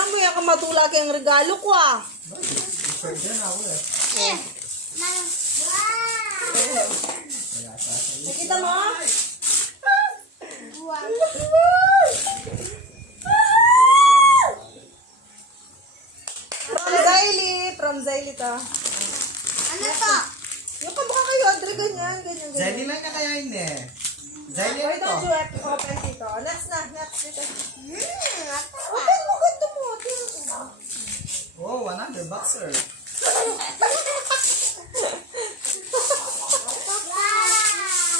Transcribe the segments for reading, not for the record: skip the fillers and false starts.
Alam mo yan ka matulaki ang regalo ko ah. Pwede na ako eh. Wow! Nakita mo? Wow! From Zylie to. Ano to? Yung kamukha kayo, Andre, ganyan. Zayli lang na kaya yun eh. Zayli Wait, ito. don't you have to open dito. Next dito. Ako pa. Open mo, ganito mo. Oh, $100 sir.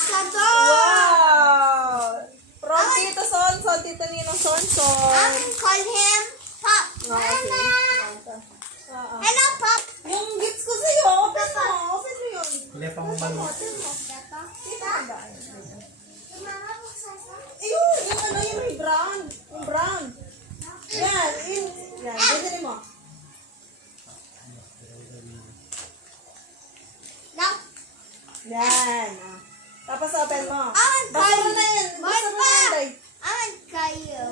Sato! Wow! From Tito Sonson, Tito Ninong Sonson. I can call him Pop. Okay. Hello, Pop. Yung gifts ko sa'yo, open mo. Open mo yun. Hindi pa mo malo. Mama, magsasa? Ayun, yung ano, yung may brown. Yung brown. Yan, yan. Ganyan mo. Now, Yan. Tapos open mo. Awan Basta mo na yan. Basta mo na yan, Day. I want to call you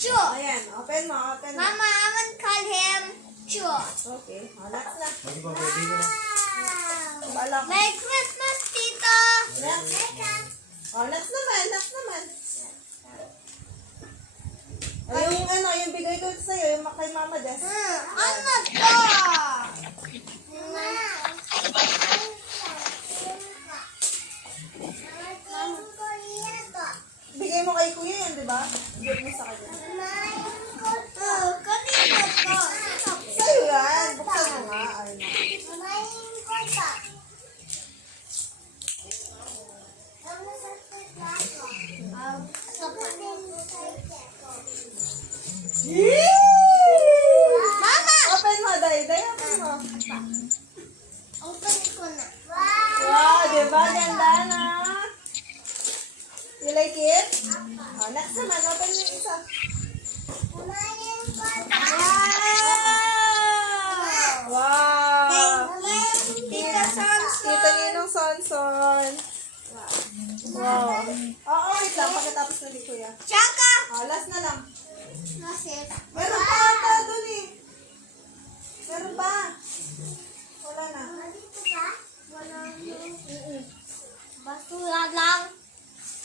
Chua. Ayan, open mo. Mama, I want to call him Chua. Okay, next na. Pwede ba pwede ko? Bala ko. Merry Christmas, Tito. Next naman. Ay, yung ano, yung bigay ko sa'yo, yung kay Mama Des. Ano to? Bigay mo kay Kuya yun, di ba? Bigay mo sa kanya. Kanino to? Sa'yo yan. Buksan mo nga. Ay, Mama! Open mo, Day. Day, open mo. Open ko na. Wow, di ba? Ganda na. You like it? Next naman, open mo yung isa. Wow! Tita Sonson. Tita Ninong Sonson. Wow. Oo, wait lang. Pagkatapos na di Kuya. Tsaka. Last na lang. Nasit. Meron pa ata dun eh. Meron pa. Wala na. Basura lang.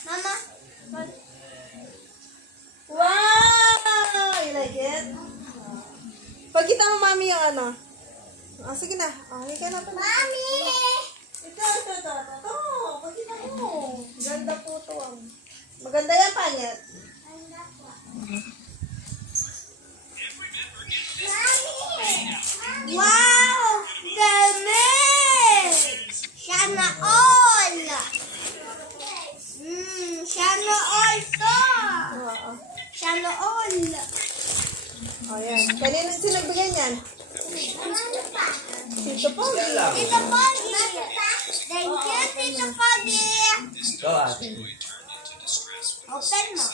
Mama. Wow! You like it? Pagkita mo, Mami, yung ano. Sige na. Halika na. Mami! Ito. Pagkita mo. Ganda po to. Maganda yan, panyet. Wow! Dami! Sana all! Sana all to! Oo. Sana all! Ayan. Kanina sinagbigay niyan? Tito Pogi. Tito Pogi! Thank you, Tito Pogi! Ito atin. Open mo.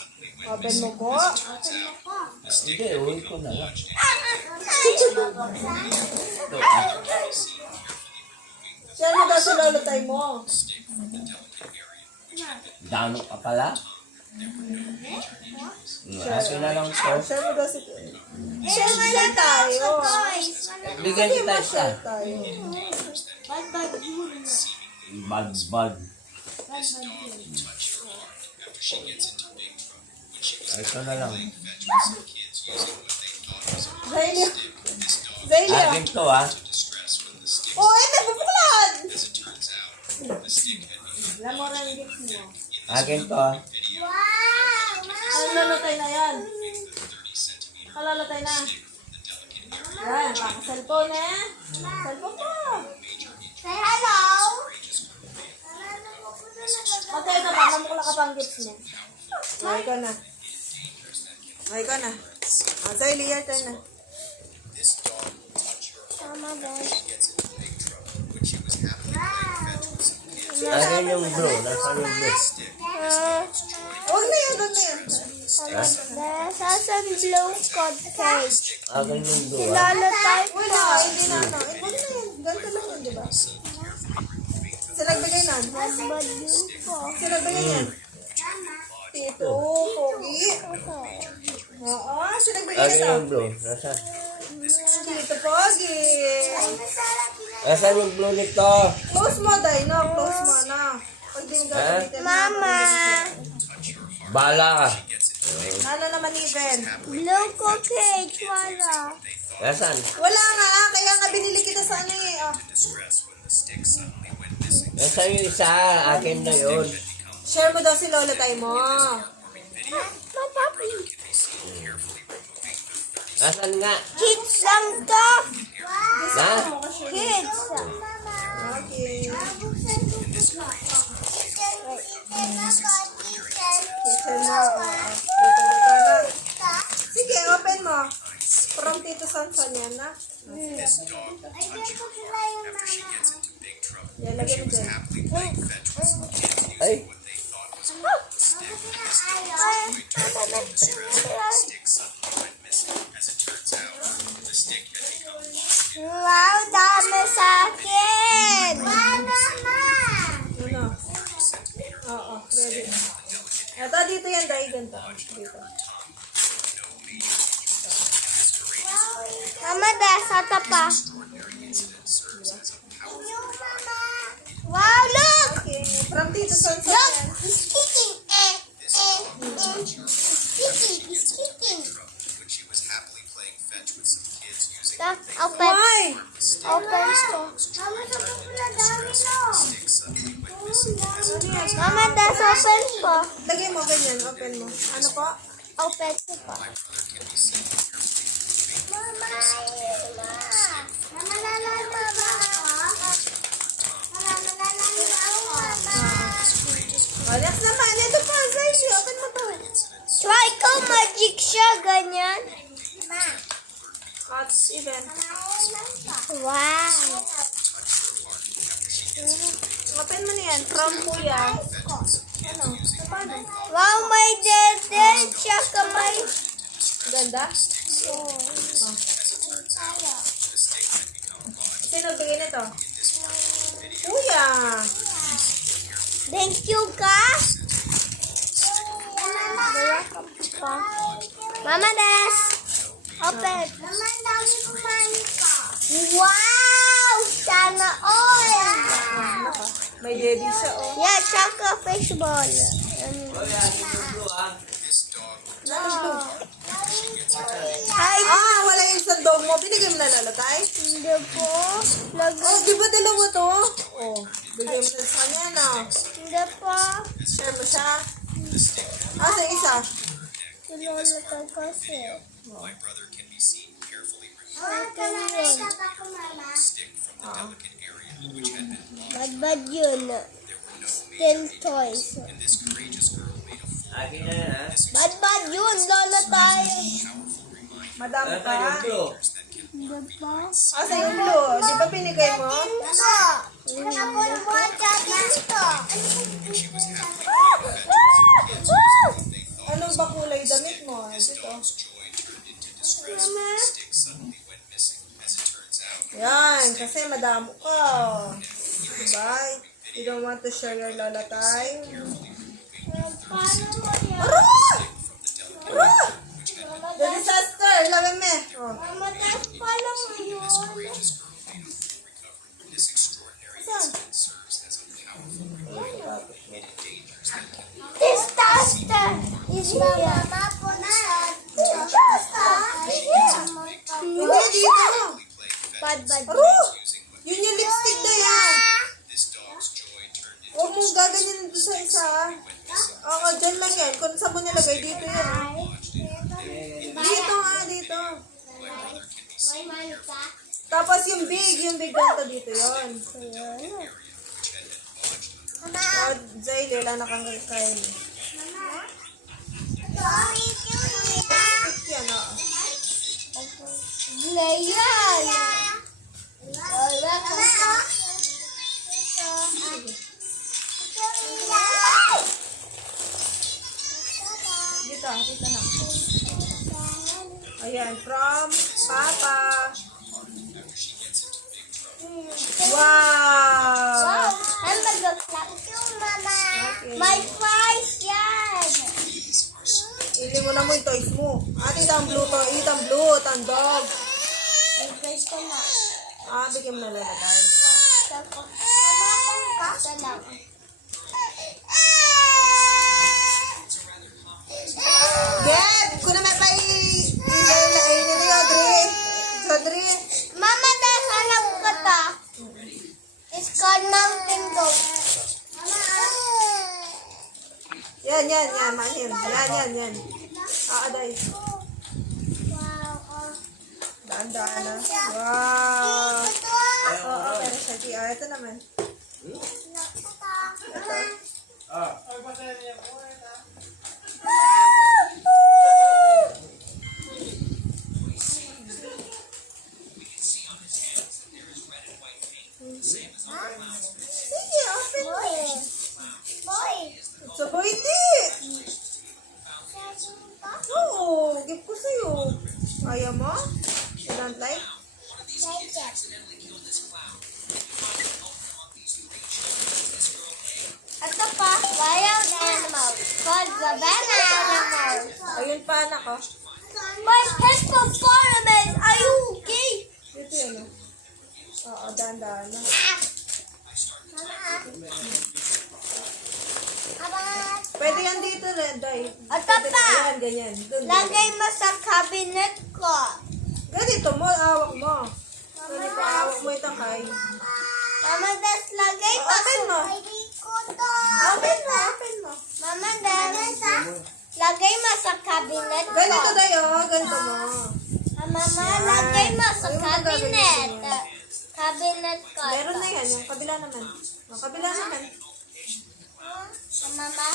Open mo po. Open mo po. Hindi, uwi ko na lang. Siya mo daw sa lolotay mo. Dano ka pala? Aso na lang to. Siya mo daw si... Siya wala tayo. toys. Bigyan kita isa. Share tayo. Bad yun. Bad. Ito na lang. Zaylia. Zaylia. Akin to ha. Oh, ay, nagpupulan! Alam mo rin yung gift mo. Akin to ha. Wow! Ang lolotay na yan. Kalolotay na. Yan, kaka-cellphone eh. Cellphone po. Say hello! Okay ka ba? Mamukla ka pang gifts mo. Okay ka na. Okay ka na. Zaylia, your turn na. Tama ba? Akin yung bro. Nasaan yung bro? Huwag na yun, huwag na yun. Nasa blue cupcake. Akin yung bro ha. Lalo tayo po. Wala, hindi na ano. Huwag na yun. Ganito lang yun, di ba? Sila nagbigay nun? Bad yun po. Sila nagbigay yan? Tito, Pogi. Okay. Oo, sino nagbigay Akin nito? yung blue. Nasaan? Dito, Pogi. Nasaan yung blue nito? Close mo, Dino. Close mo na. Pag din gagamitin mo. Mama. Bala ka. Ano naman even? Blue cookie. Wala. Nasaan? Wala nga, kaya nga binili kita sa ano eh. Oh. Nasaan yung isa? Akin na yun. Share mo daw si Lola Tay mo. Papapi. Nasaan nga? Kids lang to. Na? Kids. Okay. Kitchen mo. Luto-luto na. Sige, open mo. From Tito Sanson yan na. Yan, lagyan mo dyan. Ay. Wow, dami sa akin. Mama. Ano? Oo, ready. Ito, dito yan, dahil ganito. Dito. Mama, desata pa. Wow, look. Okay, from Tito Sanson Look, yan. it's kicking. It's kicking. Look, open. Why? Open ko. Mama, that's open ko. Lagay mo, ganyan. Open mo. Ano po? Open ko pa. Relax naman. Ito pa, Zayli. Open mo to. Try ko, magic siya, ganyan. Hot even. Wow. Open mo na yan. From Kuya. Ano? Paano? Wow, may dede. Tsaka may... Ganda? Sino bigay nito? Kuya. Thank you, ka. Mama, Des. Open. Wow! Sana all. May baby siya, oh. Yeah, tsaka fishball. Ay, Ah, wala yung isang dog mo. Binigay mo na lalatay? hindi po. Oh, di ba dalawa to? Oh, bigay mo na sa kanya, no? Hindi po. Share mo siya. Ah, sa isa. Tulala ka kasi. Bad yun. Still toys. Akin na yan, ha? Bad yun. Lola tayo. Madami Nasaan yung ka. blue? Hindi po. Ah, sa yung blue. Di ba binigay mo? Anong ba kulay damit mo? Ito. Yan, kasi madamo ka. Diba? You don't want to share your lalatay. Aray! Aray! The disaster! Lagay me. Oh. Mataas pa lang yun. Saan? Disaster is here. Hindi, dito. Bad. Aro! Yun yung lipstick na yan. Huwag mong gaganyan doon sa isa. Oo, dyan lang yan. Kung saan mo nilagay, dito yan. Dito nga, dito. Tapos yung big ganito dito yun. Oh, Zay, lela na kang kain. Lipstick yan, oo. Layan. Dito na. Ayan, from Papa. Wow! I'm mag-clap you, Mama. My prize yan. Ili mo Una mo yung toys mo. Ate, ito ang blue to. Ito ang blue. Ito ang dog. Nag-guys ko na. Bigyan mo na lalagay. Tapos, ito lang. Gab! Kung naman pa i-ilayin nyo na Audrey. Audrey. Mama, dahil alam ko ta. It's called Mountain Goat. Yan. Manhim. Yan. Aday. Wow. Daan na. Wow. Oo, pero siya. Ito naman. Ito. Sige, open mo. Boy. So, hindi. Oo, give ko sa'yo. Ayaw mo? You don't like? Ito pa, wild animal called Savannah animal. Ayun pa, anak ko. My hippopotamus, are you okay? Ito yun, oh. Oo, dahan-dahan na. Pwede yan dito, Day. Ito pa, Ayan, ganyan. Doon, lagay mo sa cabinet ko. ganito mo, awak mo. Ganito, awak mo itong kay. Mama, das lagay mo Open mo. Open mo. Mama, das lagay mo sa cabinet ko. Ganito, Day, oh. Ganito mo. Mama, lagay mo sa Ayun, magagawin cabinet. ko niya. Cabinet ko. Meron na yan, yung kabila naman. Yung kabila naman. Mama,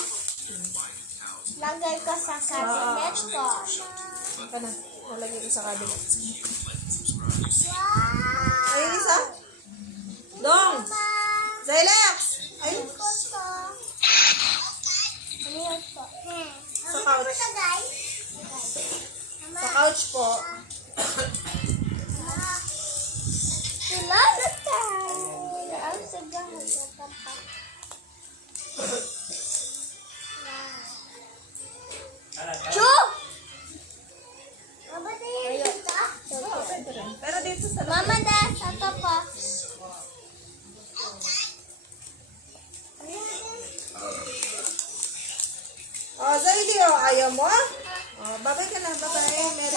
lagay ko sa cabinet ko. Ika na, nalagay ko sa cabinet. Ayun isa. Dong! Zylex! Ayun. Sa couch. Sa couch po. Sila na tayo. Ang sagahan sa tapat. Chuk! Oo, pwede rin. Pero dito sa loob. Mama, das, ito pa. Oh, Zayli, oh. Ayaw mo? Oh, babay ka na. Babay.